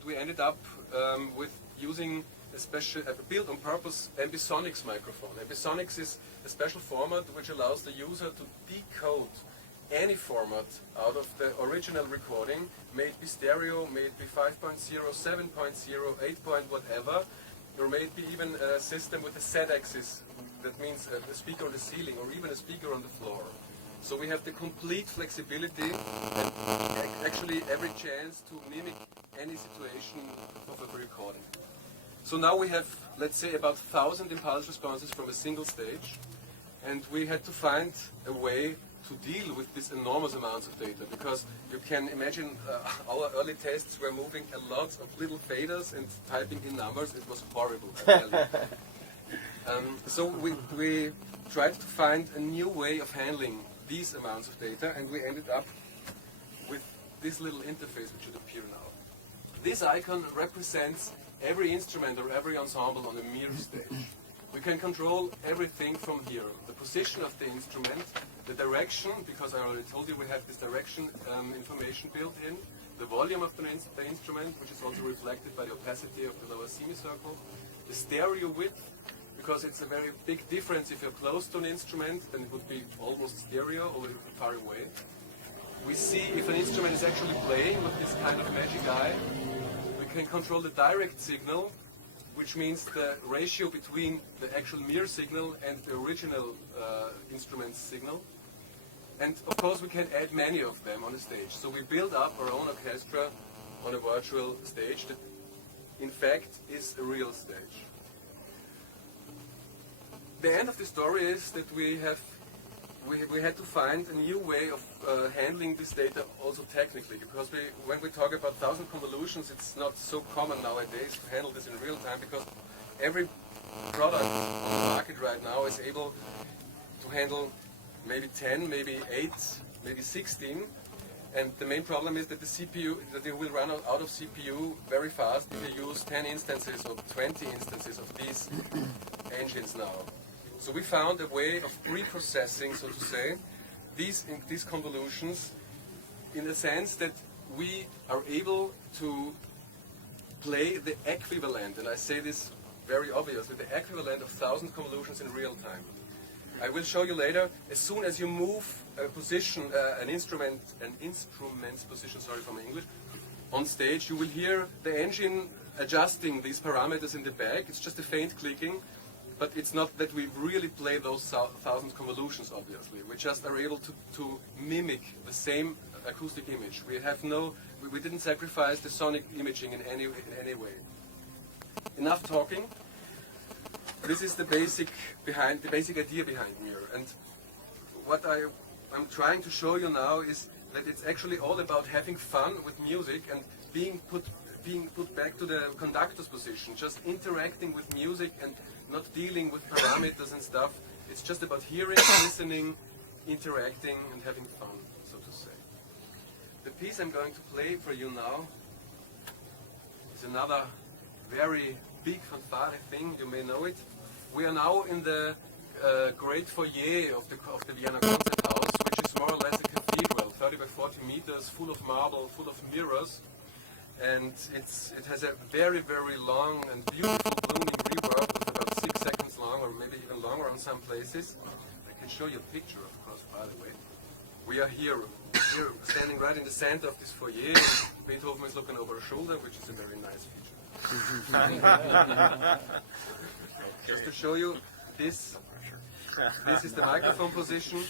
but we ended up with using a special, built-on-purpose ambisonics microphone. Ambisonics is a special format which allows the user to decode any format out of the original recording, may it be stereo, may it be 5.0, 7.0, 8 point whatever, or may it be even a system with a Z-axis, that means a speaker on the ceiling or even a speaker on the floor. So we have the complete flexibility and actually every chance to mimic any situation of a recording. So now we have, let's say, about 1,000 impulse responses from a single stage, and we had to find a way to deal with these enormous amounts of data, because you can imagine our early tests were moving a lot of little faders and typing in numbers. It was horrible, I tell you. So we tried to find a new way of handling these amounts of data, and we ended up with this little interface which should appear now. This icon represents every instrument or every ensemble on the MIR stage. We can control everything from here. The position of the instrument, the direction, because I already told you we have this direction information built in, the volume of the instrument, which is also reflected by the opacity of the lower semicircle, the stereo width, because it's a very big difference if you're close to an instrument, then it would be almost stereo, or if you're far away. We see if an instrument is actually playing with this kind of magic eye. We can control the direct signal, which means the ratio between the actual MIR signal and the original instrument signal. And of course we can add many of them on a stage. So we build up our own orchestra on a virtual stage that in fact is a real stage. The end of the story is that we had to find a new way of handling this data also technically, because when we talk about 1,000 convolutions, it's not so common nowadays to handle this in real time, because every product on the market right now is able to handle maybe 10, maybe 8, maybe 16, and the main problem is that the CPU, that you will run out of CPU very fast if you use 10 instances or 20 instances of these engines now. So we found a way of pre-processing, so to say, these convolutions in the sense that we are able to play the equivalent, and I say this very obviously, the equivalent of 1,000 convolutions in real time. I will show you later, as soon as you move a position, an instrument's position, sorry for my English, on stage, you will hear the engine adjusting these parameters in the back. It's just a faint clicking. But it's not that we really play those 1,000 convolutions, obviously. We just are able to mimic the same acoustic image. We didn't sacrifice the sonic imaging in any way. Enough talking. This is the basic idea behind MIR. And what I'm trying to show you now is that it's actually all about having fun with music and being put back to the conductor's position, just interacting with music and not dealing with parameters and stuff. It's just about hearing, listening, interacting, and having fun, so to say. The piece I'm going to play for you now is another very big fanfare thing. You may know it. We are now in the great foyer of the Vienna Concert House, which is more or less a cathedral, 30 by 40 meters, full of marble, full of mirrors. And it has a very, very long and beautiful blooming reverb with about 6 seconds long, or maybe even longer on some places. I can show you a picture, of course, by the way. We are here standing right in the center of this foyer. Beethoven is looking over a shoulder, which is a very nice feature. Just to show you, this is the microphone position.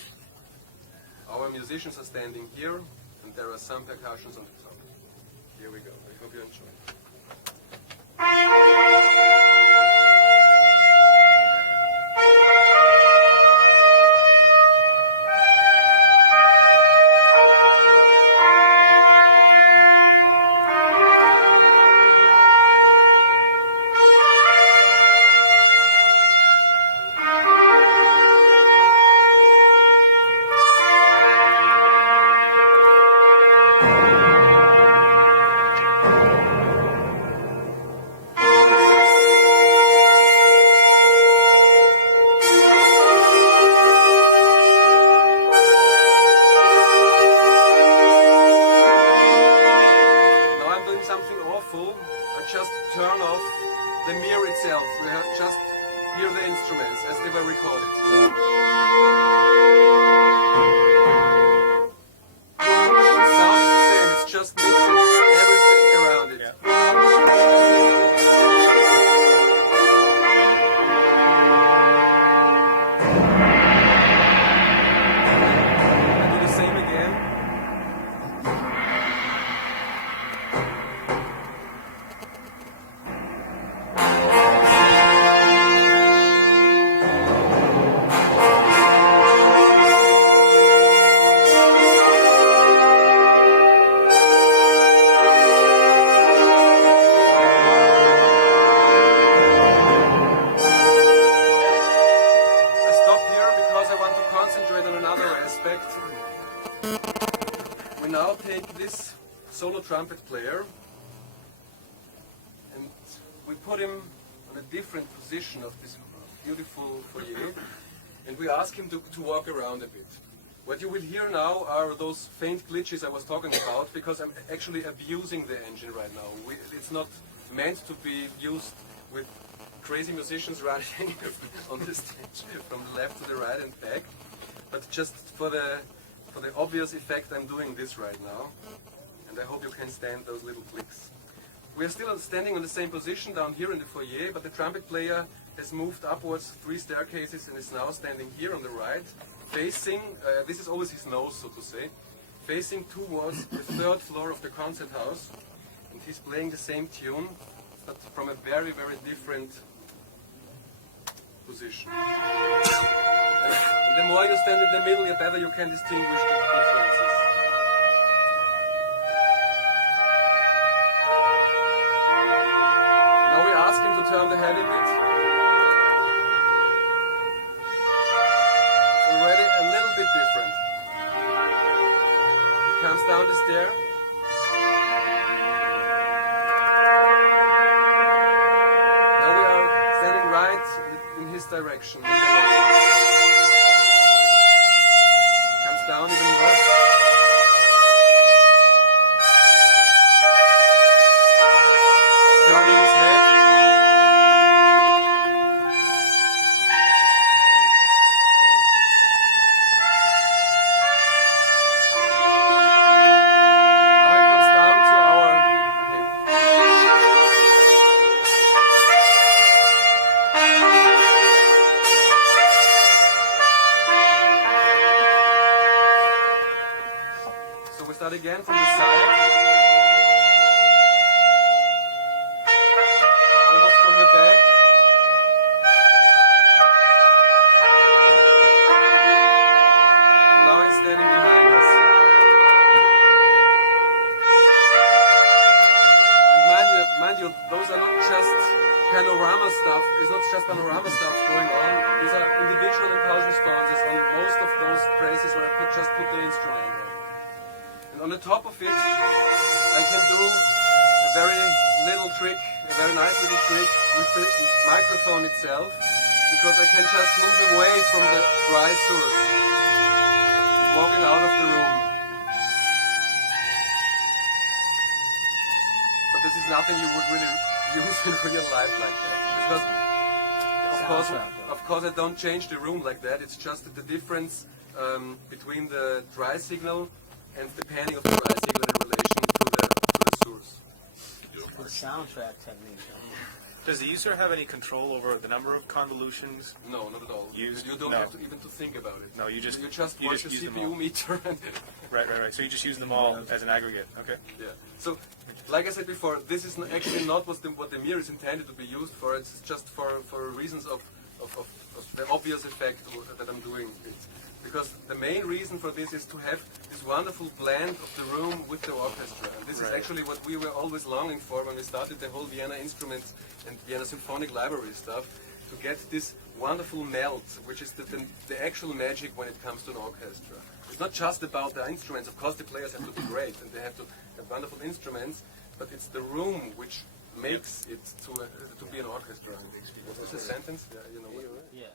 Our musicians are standing here, and there are some percussions on the top. Here we go. I hope you enjoy. something awful, I just turn off the MIR itself. We have just hear the instruments as they were recorded. The sound is the same, it's just mixing everything around it. I do the same again. We now take this solo trumpet player and we put him on a different position of this beautiful foyer and we ask him to walk around a bit. What you will hear now are those faint glitches I was talking about because I'm actually abusing the engine right now. It's not meant to be used with crazy musicians running on the stage from the left to the right and back, but just for the obvious effect I'm doing this right now, and I hope you can stand those little clicks. We are still standing on the same position down here in the foyer, but the trumpet player has moved upwards 3 staircases and is now standing here on the right, facing, this is always his nose so to say, facing towards the 3rd floor of the concert house, and he's playing the same tune, but from a very, very different position. And the more you stand in the middle, the better you can distinguish the differences. Now we ask him to turn the head a bit. It's already a little bit different. He comes down the stair. Now we are standing right in his direction. Down even more. Turning his head. Now it comes down to our... So we start again from the side. Almost from the back. And now he's standing behind us. And mind you, those are not just panorama stuff. It's not just panorama stuff going on. These are individual impulse responses on most of those places where I just put the instrument on. On the top of it, I can do a very little trick, a very nice little trick with the microphone itself, because I can just move away from the dry source, walking out of the room. But this is nothing you would really use in real life like that, because of course I don't change the room like that. It's just the difference between the dry signal and the panning of the dry signal in relation to the source. The soundtrack technique. Does the user have any control over the number of convolutions? No, not at all. You don't have to even to think about it. No, you just watch the CPU meter. And right. So you just use them all as an aggregate. Okay. Yeah. So, like I said before, this is actually not what the MIR is intended to be used for. It's just for reasons of the obvious effect that I'm doing it. Because the main reason for this is to have this wonderful blend of the room with the orchestra. And this is actually what we were always longing for when we started the whole Vienna instruments and Vienna symphonic library stuff, to get this wonderful melt, which is the actual magic when it comes to an orchestra. It's not just about the instruments. Of course the players have to be great and they have to have wonderful instruments, but it's the room which makes it to be an orchestra. What was the sentence? Yeah, you know what. Yeah.